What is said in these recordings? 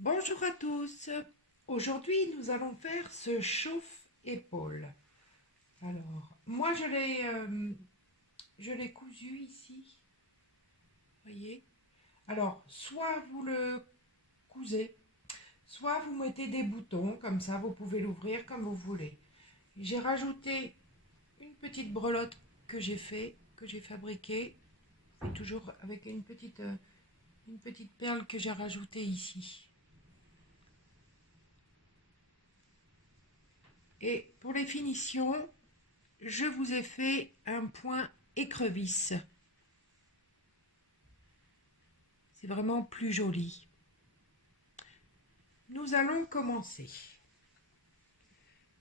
Bonjour à tous. Aujourd'hui, nous allons faire ce chauffe-épaule. Alors, moi, je l'ai cousu ici, voyez. Alors, soit vous le cousez, soit vous mettez des boutons, comme ça, vous pouvez l'ouvrir comme vous voulez. J'ai rajouté une petite brelotte que j'ai fabriquée, et toujours avec une petite perle que j'ai rajoutée ici. Et pour les finitions, je vous ai fait un point écrevisse. C'est vraiment plus joli. Nous allons commencer.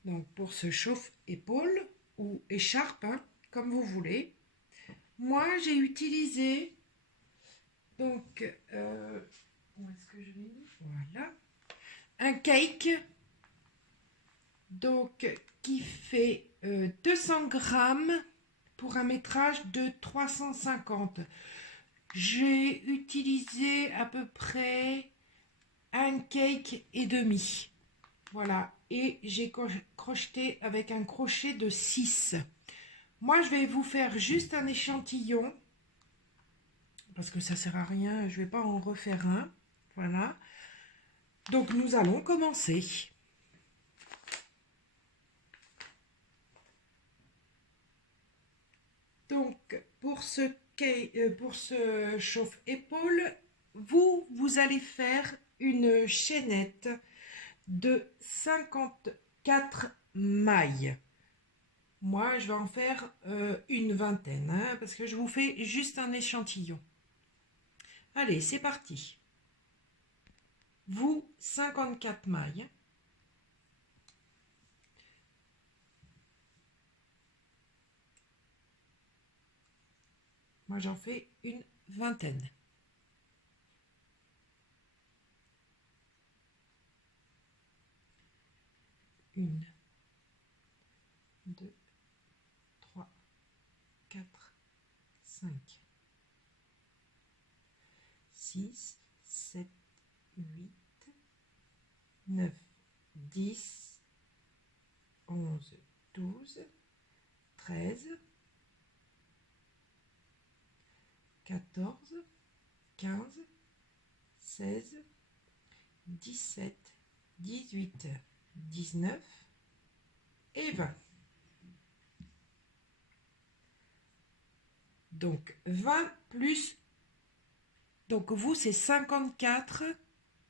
Donc pour ce chauffe-épaule ou écharpe, hein, comme vous voulez. Moi j'ai utilisé donc où est-ce que je l'ai mis? Voilà, un cake donc qui fait 200 grammes pour un métrage de 350. J'ai utilisé à peu près un cake et demi. Voilà, et j'ai crocheté avec un crochet de 6. Moi, je vais vous faire juste un échantillon, parce que ça sert à rien, je ne vais pas en refaire un. Voilà. Donc, nous allons commencer. Donc, pour ce chauffe-épaule, vous allez faire une chaînette de 54 mailles. Moi, je vais en faire une vingtaine, hein, parce que je vous fais juste un échantillon. Allez, c'est parti. Vous, 54 mailles. Moi, j'en fais une vingtaine. Une, deux, trois, quatre, cinq, six, sept, huit, neuf, 10, 11, 12, 13, 14, 15, 16, 17, 18, 19 et 20. Donc 20 plus, donc vous c'est 54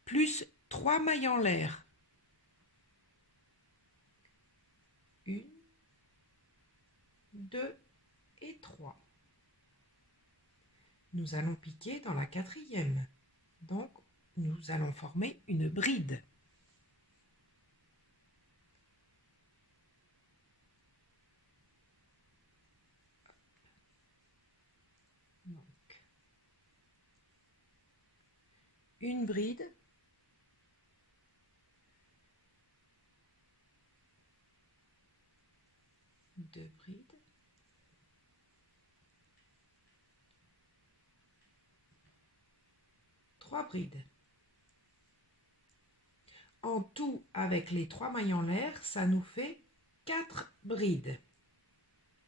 plus 3 mailles en l'air. Une, deux et 3. Nous allons piquer dans la quatrième. Donc nous allons former une bride. Donc, une bride. Deux brides. Trois brides. En tout, avec les 3 mailles en l'air, ça nous fait 4 brides.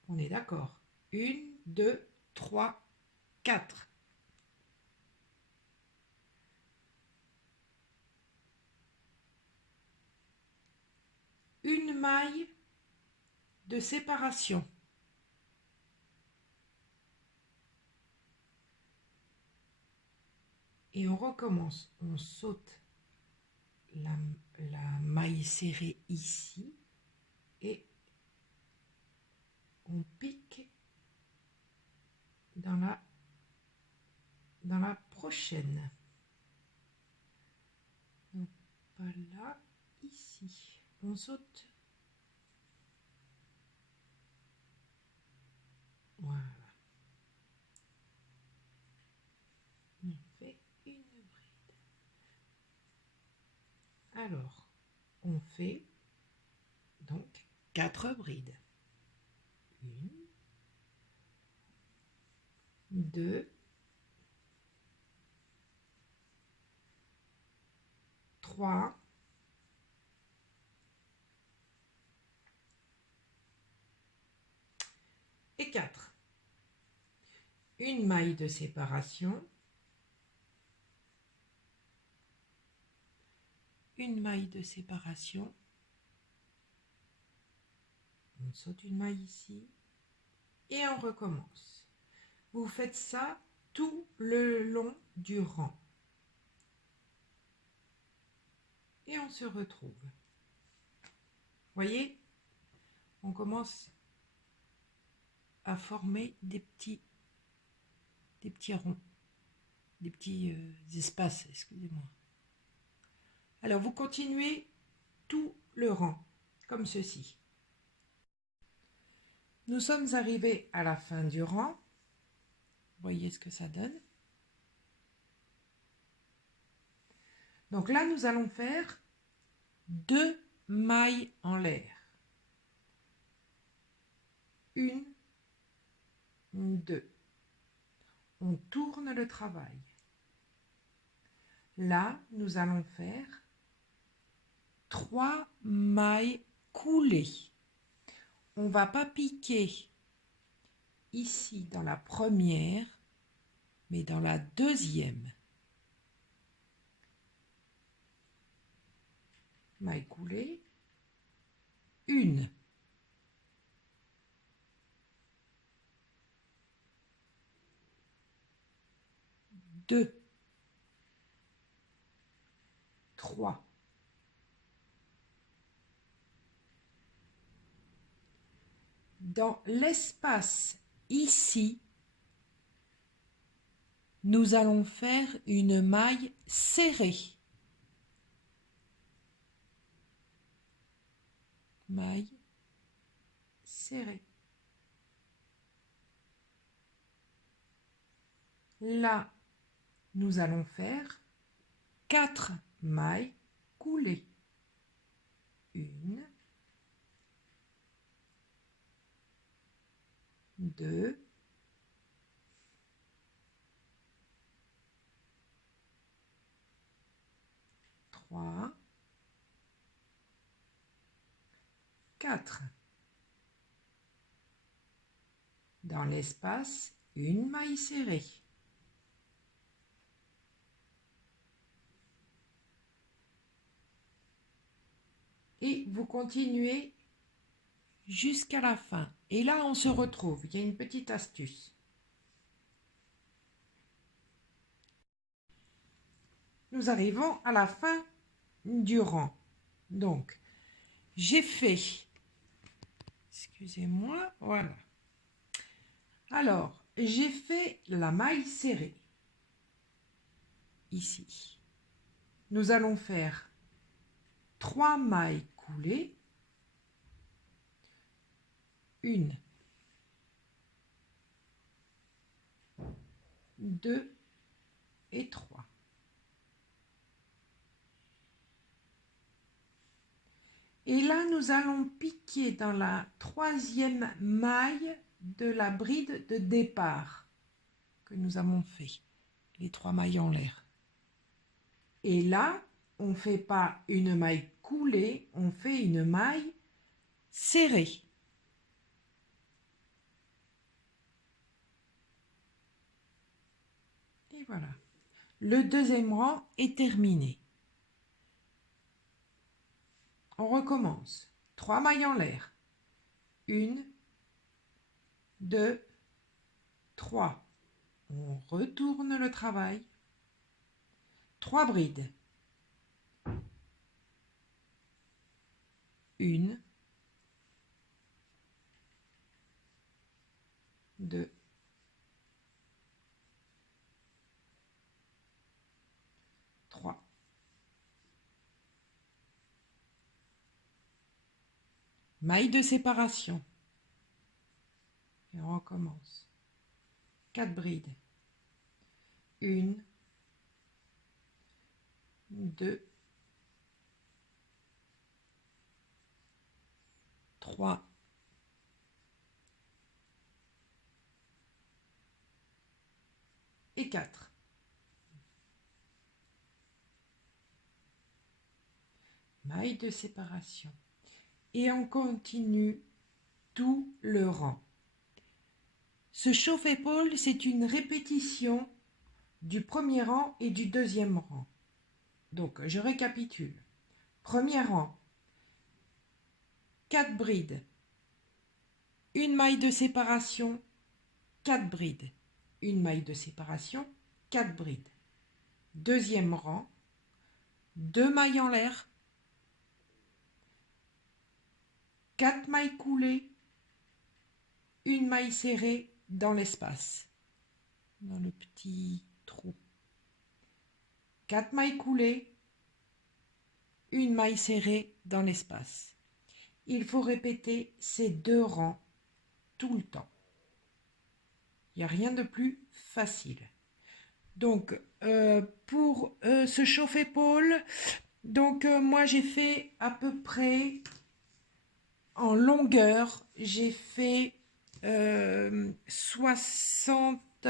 On est d'accord? Une, deux, trois, 4. Une maille de séparation. Et on recommence. On saute la, la maille serrée ici et on pique dans la prochaine. Donc pas là, ici. On saute. Voilà. On fait une bride. Alors, on fait donc 4 brides. Une, deux, 3 et 4. Une maille de séparation, une maille de séparation, on saute une maille ici et on recommence. Vous faites ça tout le long du rang. Et on se retrouve. Voyez, on commence à former des petits ronds, des petits espaces, excusez-moi. Alors vous continuez tout le rang, comme ceci. Nous sommes arrivés à la fin du rang. Voyez ce que ça donne. Donc là, nous allons faire 2 mailles en l'air. 1, 2. On tourne le travail. Là, nous allons faire 3 mailles coulées. On ne va pas piquer ici dans la première, mais dans la deuxième. Maille coulée. 1. 2. 3. Dans l'espace ici, nous allons faire une maille serrée. Maille serrée. Là, nous allons faire 4 mailles coulées. 1, 2, 3, 4. Dans l'espace, une maille serrée. Et vous continuez jusqu'à la fin. Et là, on se retrouve. Il y a une petite astuce. Nous arrivons à la fin du rang. Donc, j'ai fait, excusez-moi, voilà. Alors, j'ai fait la maille serrée. Ici. Nous allons faire 3 mailles coulées. 1, 2 et 3. Et là, nous allons piquer dans la 3e maille de la bride de départ que nous avons fait, les 3 mailles en l'air. Et là, on ne fait pas une maille coulée, on fait une maille serrée. Et voilà. Le deuxième rang est terminé. On recommence. 3 mailles en l'air. 1, 2, 3. On retourne le travail. 3 brides. 1, 2, 3. Maille de séparation. Et on recommence. 4 brides. 1, 2, 3, 4. maille de séparation. Et on continue tout le rang. Ce chauffe-épaule, c'est une répétition du premier rang et du deuxième rang. Donc, je récapitule. Premier rang, 4 brides, une maille de séparation, 4 brides, une maille de séparation, 4 brides. Deuxième rang, 2 mailles en l'air, 4 mailles coulées, une maille serrée dans l'espace, dans le petit trou. 4 mailles coulées, une maille serrée dans l'espace. Il faut répéter ces 2 rangs tout le temps. Il n'y a rien de plus facile. Donc, pour ce chauffe-épaule, moi j'ai fait à peu près en longueur, j'ai fait 60,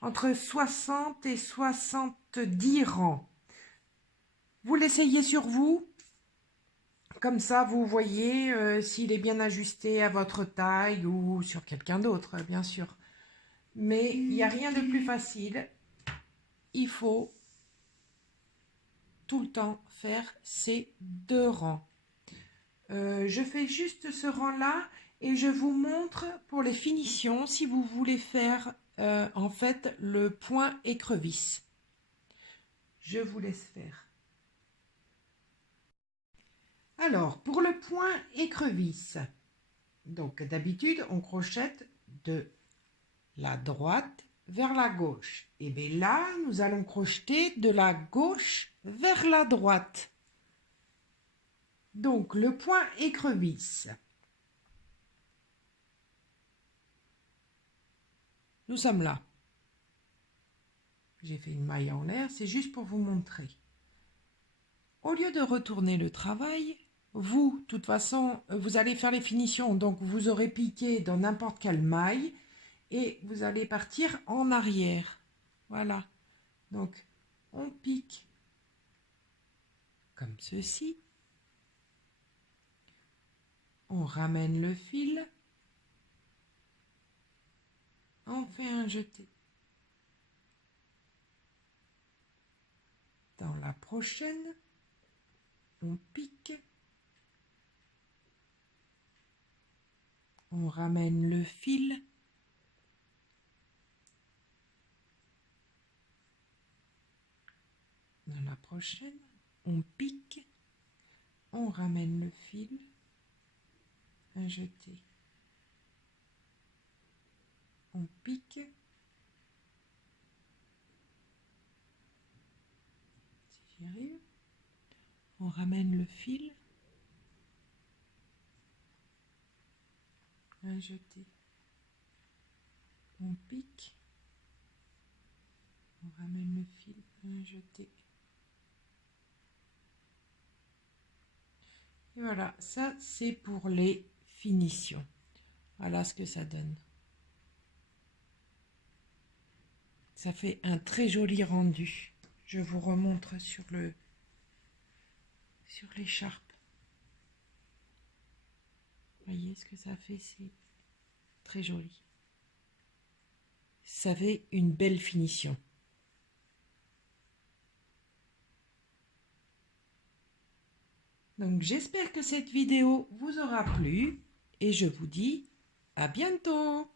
entre 60 et 70 rangs. Vous l'essayez sur vous, comme ça vous voyez s'il est bien ajusté à votre taille ou sur quelqu'un d'autre, bien sûr. Mais il n'y a rien de plus facile. Il faut tout le temps faire ces 2 rangs. Je fais juste ce rang-là et je vous montre pour les finitions si vous voulez faire en fait le point écrevisse. Je vous laisse faire. Alors, pour le point écrevisse, donc d'habitude on crochette de la droite vers la gauche. Et bien là, nous allons crocheter de la gauche vers la droite. Donc, le point écrevisse. Nous sommes là. J'ai fait une maille en l'air, c'est juste pour vous montrer. Au lieu de retourner le travail, vous, de toute façon, vous allez faire les finitions, donc vous aurez piqué dans n'importe quelle maille et vous allez partir en arrière. Voilà. Donc, on pique comme ceci. On ramène le fil. On fait un jeté. Dans la prochaine, on pique. On ramène le fil. Dans la prochaine, on pique. On ramène le fil. Un jeté. On pique. Si j'y arrive. On ramène le fil. Un jeté. On pique. On ramène le fil. Un jeté. Et voilà, ça c'est pour les finitions. Voilà ce que ça donne. Ça fait un très joli rendu. Je vous remontre sur l'écharpe. Voyez ce que ça fait, c'est très joli. Ça fait une belle finition. Donc j'espère que cette vidéo vous aura plu et je vous dis à bientôt.